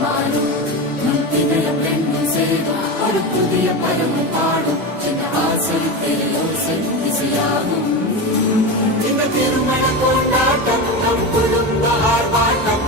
மாறும் நம் இதயம் ரெண்டும் சேரும் ஒரு புதிய பருவம் பாடும் இந்த ஆசை தேயோசை இசையாகும் இந்த திருமண கொண்டாட்டம் நம் குடும்ப ஆர்ப்பாட்டம்